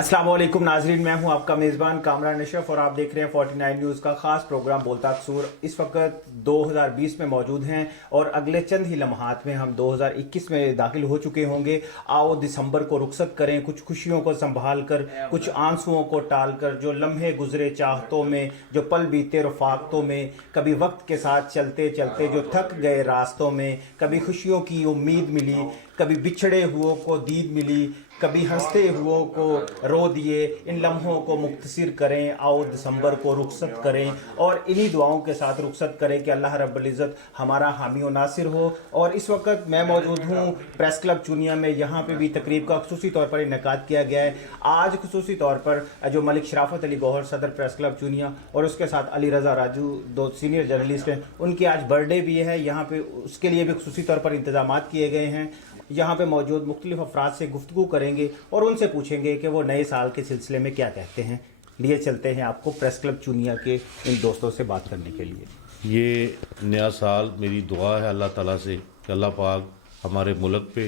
अस्सलाम वालेकुम नाजरीन, मैं हूं आपका मेज़बान कामरान अशरफ और आप देख रहे हैं 49 न्यूज़ का खास प्रोग्राम बोलता कसूर। इस वक्त 2020 में मौजूद हैं और अगले चंद ही लम्हात में हम 2021 में दाखिल हो चुके होंगे। आओ दिसंबर को रुखसत करें, कुछ खुशियों को संभाल कर, कुछ आंसुओं को टाल कर, जो लम्हे गुजरे चाहतों में, जो पल बीते रफाकतों में, कभी वक्त के साथ चलते चलते जो थक गए रास्तों में, कभी खुशियों की उम्मीद मिली, कभी बिछड़े हुओं को दीद मिली, कभी हंसते हुओं को रो दिए। इन लम्हों को मुख्तसर करें, आओ दिसंबर को रुखसत करें और इन्हीं दुआओं के साथ रुखसत करें कि अल्लाह रब्बुल इज़्ज़त हमारा हामी और नासिर हो। और इस वक्त मैं मौजूद हूँ प्रेस क्लब चुनिया में। यहाँ पे भी तकरीब का खुसूसी तौर पर इनेकाद किया गया है। आज खुसूसी तौर पर जो मलिक शराफत अली गौहर सदर प्रेस क्लब चुनिया और उसके साथ अली रज़ा राजू दो सीनियर जर्नलिस्ट हैं, उनकी आज बर्थडे भी है। यहाँ पे उसके लिए भी खुसूसी तौर पर इंतजामात किए गए हैं। यहाँ पे मौजूद मुख्तलिफ अफराद से गुफ्तगू करेंगे और उनसे पूछेंगे कि वो नए साल के सिलसिले में क्या कहते हैं। लिए चलते हैं आपको प्रेस क्लब चुनिया के इन दोस्तों से बात करने के लिए। ये नया साल मेरी दुआ है अल्लाह ताला से कि अल्लाह पाक हमारे मुल्क पे,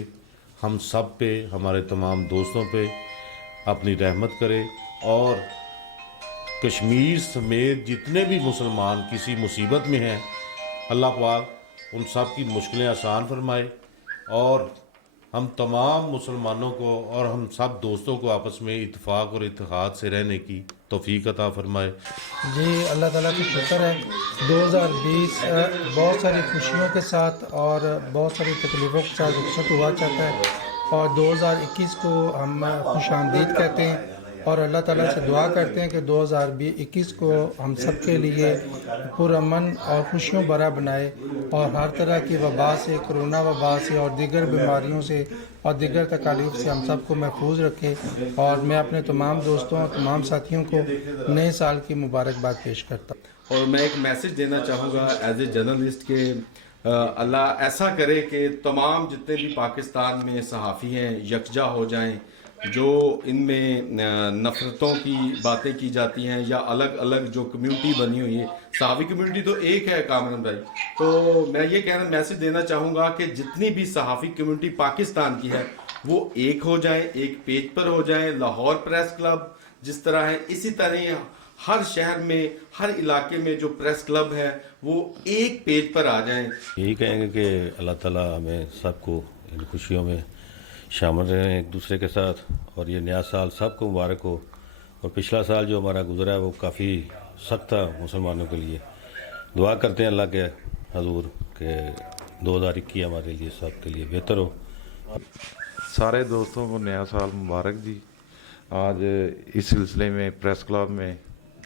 हम सब पे, हमारे तमाम दोस्तों पे अपनी रहमत करे और कश्मीर समेत जितने भी मुसलमान किसी मुसीबत में हैं, अल्लाह पाक उन सब की मुश्किलें आसान फरमाए और हम तमाम मुसलमानों को और हम सब दोस्तों को आपस में इत्तेफाक और इत्तेहाद से रहने की तौफीक अता फरमाए। जी, अल्लाह ताला की शुक्र है 2020 बहुत सारी खुशियों के साथ और बहुत सारी तकलीफ़ों के साथ रुखसत हुआ चाहता है और 2021 को हम खुशामदीद कहते हैं और अल्लाह ताला से दुआ करते हैं कि 2021 को हम सब के लिए पुरअमन और खुशियों भरा बनाए और हर तरह की वबा से, कोरोना वबा से और दीगर बीमारियों से और दीगर तकालीफ से हम सबको महफूज रखे। और मैं अपने तमाम दोस्तों और तमाम साथियों को नए साल की मुबारकबाद पेश करता हूँ। और मैं एक मैसेज देना चाहूँगा एज ए जर्नलिस्ट के अल्लाह ऐसा करे कि तमाम जितने भी पाकिस्तान में सहाफ़ी हैं यकजा हो जाएं, जो इनमें नफ़रतों की बातें की जाती हैं या अलग अलग जो कम्युनिटी बनी हुई है, सहाफ़ी कम्युनिटी तो एक है कामरान भाई, तो मैं ये कहना मैसेज देना चाहूँगा कि जितनी भी सहाफ़ी कम्युनिटी पाकिस्तान की है वो एक हो जाए, एक पेज पर हो जाए। लाहौर प्रेस क्लब जिस तरह है, इसी तरह हर शहर में, हर इलाके में जो प्रेस क्लब है वो एक पेज पर आ जाएं। यही कहेंगे कि अल्लाह ताला हमें सबको इन खुशियों में शामिल रहें एक दूसरे के साथ और ये नया साल सबको मुबारक हो। और पिछला साल जो हमारा गुजरा है वो काफ़ी सख्त था मुसलमानों के लिए। दुआ करते हैं अल्लाह के हजूर के 2021 हमारे लिए सब के लिए बेहतर हो। सारे दोस्तों को नया साल मुबारक जी। आज इस सिलसिले में प्रेस क्लब में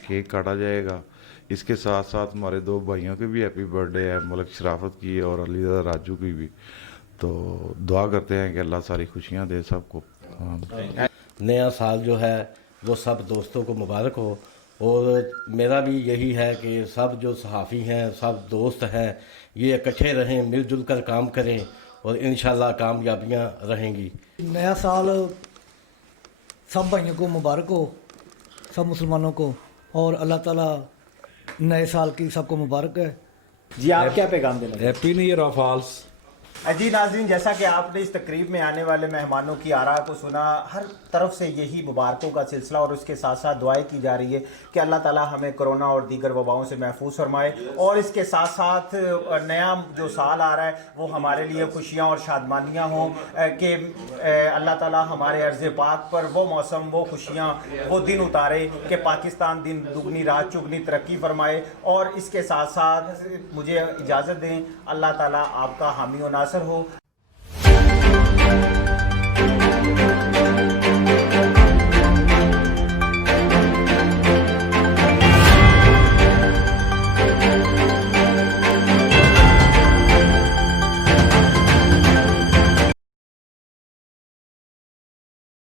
केक काटा जाएगा। इसके साथ साथ हमारे दो भाइयों की भी हैप्पी बर्थडे है, मलिक शराफत की और अली रज़ा राजू की भी। तो दुआ करते हैं कि अल्लाह सारी खुशियां दे सबको। नया साल जो है वो सब दोस्तों को मुबारक हो और मेरा भी यही है कि सब जो सहाफ़ी हैं, सब दोस्त हैं, ये इकट्ठे रहें, मिलजुल कर काम करें और इंशाल्लाह कामयाबियां रहेंगी। नया साल सब भाइयों को मुबारक हो, सब मुसलमानों को, और अल्लाह ताला नए साल की सबको मुबारक है। जी, आप क्या पैगाम देना? Happy new year of alls. जी नाज़रीन, जैसा कि आपने इस तकरीब में आने वाले मेहमानों की आरा को सुना, हर तरफ से यही मुबारकों का सिलसिला और उसके साथ साथ दुआएं की जा रही है कि अल्लाह ताला हमें कोरोना और दीगर वबाओं से महफूज फरमाए और इसके साथ साथ नया जो साल आ रहा है वो हमारे लिए खुशियाँ और शादमानियाँ हों कि अल्लाह ताला हमारे अर्ज़ पाक पर वो मौसम, वो खुशियाँ, वो दिन उतारे कि पाकिस्तान दिन दुगनी रात चुगनी तरक्की फरमाए। और इसके साथ साथ मुझे इजाज़त दें, अल्लाह ताला आपका हामी और नासिर हो।